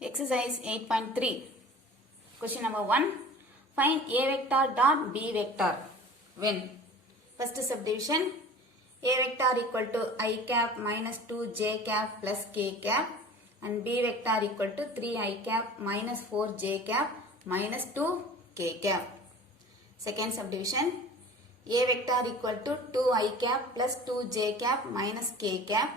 Exercise 8.3. Question number 1. Find A vector dot B vector when first subdivision A vector equal to I cap minus 2 j cap plus k cap and B vector equal to 3 I cap minus 4 j cap minus 2 k cap. Second subdivision A vector equal to 2 I cap plus 2 j cap minus k cap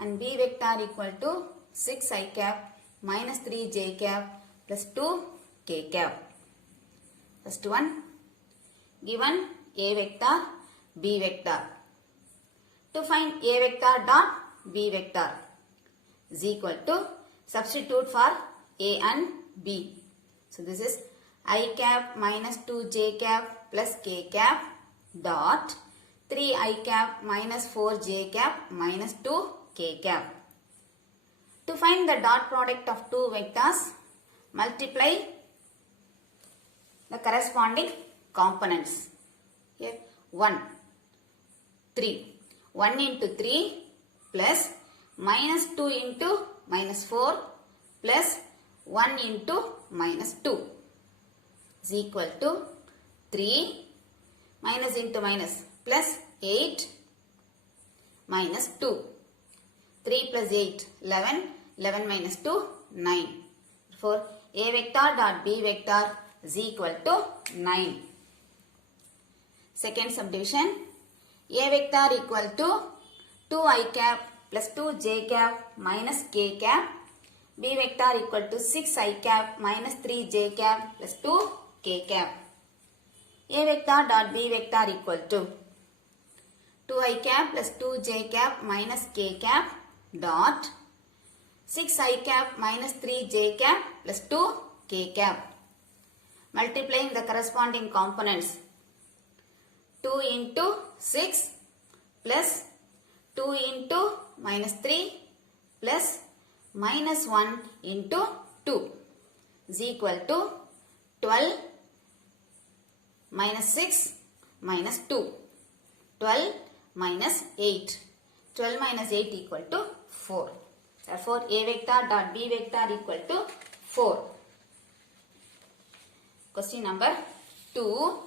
and B vector equal to 6 I cap minus 3 j cap plus 2 k cap. First one, given A vector, B vector. To find A vector dot B vector is equal to substitute for A and B. So this is I cap minus 2 j cap plus k cap dot 3 I cap minus 4 j cap minus 2 k cap. To find the dot product of two vectors, multiply the corresponding components. Here 1, 3. 1 into 3 plus minus 2 into minus 4 plus 1 into minus 2 is equal to 3 minus into minus plus 8 minus 2. 3 plus 8, 11. 11 minus 2, 9. Therefore, A vector dot B vector is equal to 9. Second subdivision, A vector equal to 2 I cap plus 2 j cap minus k cap. B vector equal to 6 I cap minus 3 j cap plus 2 k cap. A vector dot B vector equal to 2 I cap plus 2 j cap minus k cap dot 6 I cap minus 3 j cap plus 2 k cap. Multiplying the corresponding components. 2 into 6 plus 2 into minus 3 plus minus 1 into 2 is equal to 12 minus 6 minus 2. 12 minus 8. 12 minus 8 equal to 4. Therefore, A vector dot B vector equal to 4. Question number 2.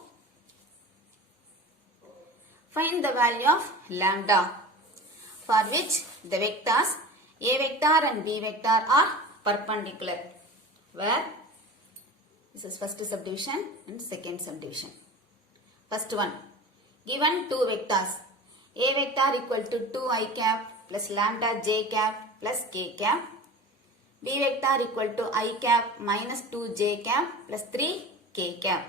Find the value of lambda for which the vectors A vector and B vector are perpendicular. Where this is first subdivision and second subdivision. First one, given two vectors A vector equal to 2 I cap plus lambda j cap plus k cap. B vector equal to I cap minus 2 j cap plus 3 k cap.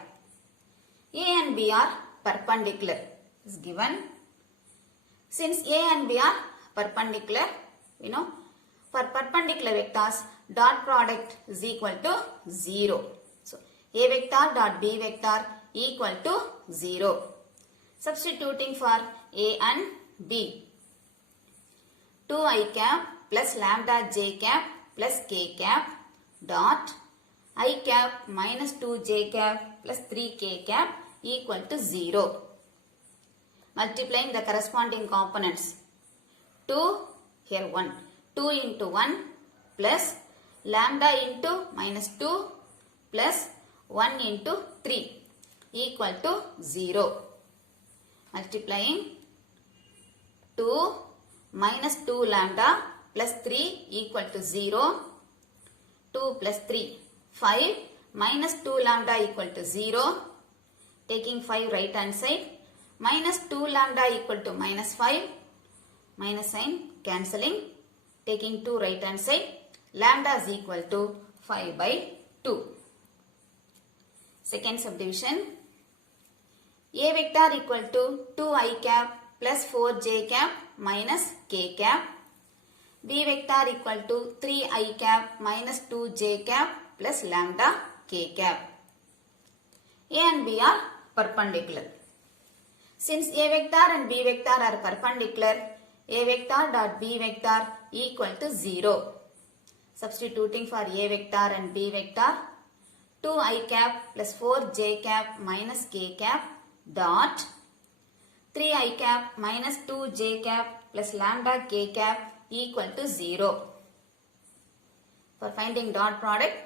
A and B are perpendicular is given. Since A and B are perpendicular, we know for perpendicular vectors dot product is equal to 0. So A vector dot B vector equal to 0. Substituting for A and B. 2 I cap plus lambda j cap plus k cap dot I cap minus 2 j cap plus 3 k cap equal to 0. Multiplying the corresponding components. 2, here 1. 2 into 1 plus lambda into minus 2 plus 1 into 3 equal to 0. Multiplying 2 minus 2 lambda plus 3 equal to 0. 2 plus 3, 5 minus 2 lambda equal to 0. Taking 5 right hand side. Minus 2 lambda equal to minus 5. Minus sign cancelling. Taking 2 right hand side. Lambda is equal to 5 by 2. Second subdivision. A vector equal to 2 I cap plus 4 j cap minus k cap. B vector equal to 3 I cap minus 2 j cap plus lambda k cap. A and B are perpendicular. Since A vector and B vector are perpendicular, A vector dot B vector equal to 0. Substituting for A vector and B vector, 2 I cap plus 4 j cap minus k cap dot 3 I cap minus 2 j cap plus lambda k cap equal to 0. For finding dot product,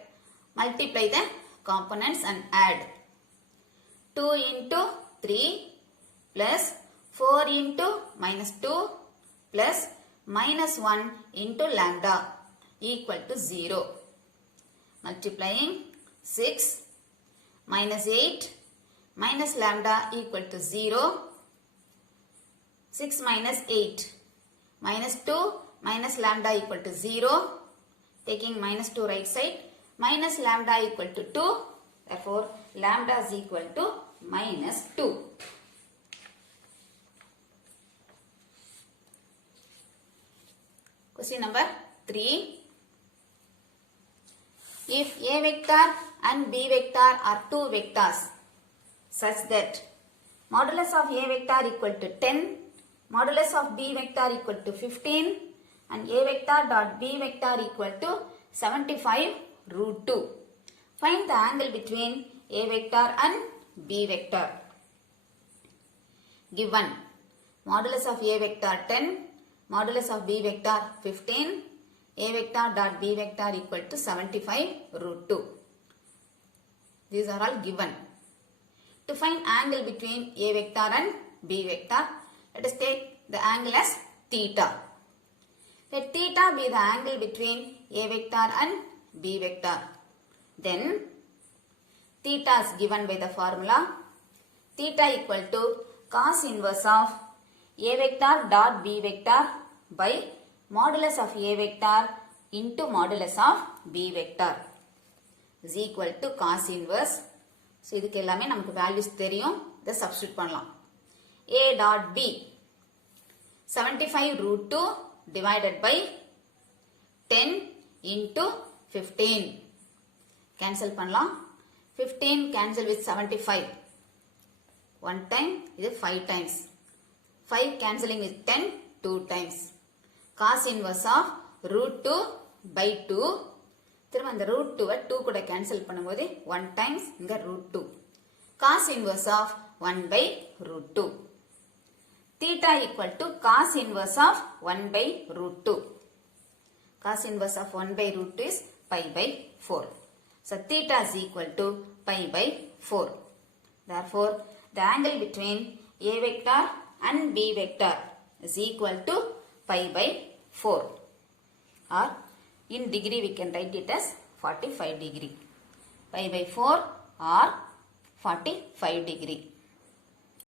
multiply the components and add. 2 into 3 plus 4 into minus 2 plus minus 1 into lambda equal to 0. Multiplying 6 minus 8 minus lambda equal to 0. 6 minus 8 minus 2 minus lambda equal to 0. Taking minus 2 right side, minus lambda equal to 2. Therefore, lambda is equal to minus 2. Question number 3. If A vector and B vector are two vectors such that modulus of A vector equal to 10, modulus of B vector equal to 15 and A vector dot B vector equal to 75 root 2. Find the angle between A vector and B vector. Given modulus of A vector 10, modulus of B vector 15, A vector dot B vector equal to 75 root 2. These are all given. To find angle between A vector and B vector, let us take the angle as theta. Let theta be the angle between A vector and B vector. Then theta is given by the formula theta equal to cos inverse of A vector dot B vector by modulus of A vector into modulus of B vector is equal to cos inverse. So, இதுக்கு எல்லாமே நமக்கு values தெரியும். இதை substitute பண்ணலாம். A dot B 75 root 2 divided by 10 into 15. Cancel பண்ணலாம். 15 cancel with 75. One time, இது 5 times. 5 cancelling with 10, 2 times. Cos inverse of root 2 by 2. திரும்ப அந்த root 2 2 கூட cancel பண்ணும்போது 1 times இங்க root 2. Cos inverse of 1 by root 2. Theta equal to cos inverse of 1 by root 2. Cos inverse of 1 by root 2 is pi by 4. So, theta is equal to pi by 4. Therefore, the angle between A vector and B vector is equal to pi by 4. Or in degree we can write it as 45 degree. Pi by 4 or 45 degree.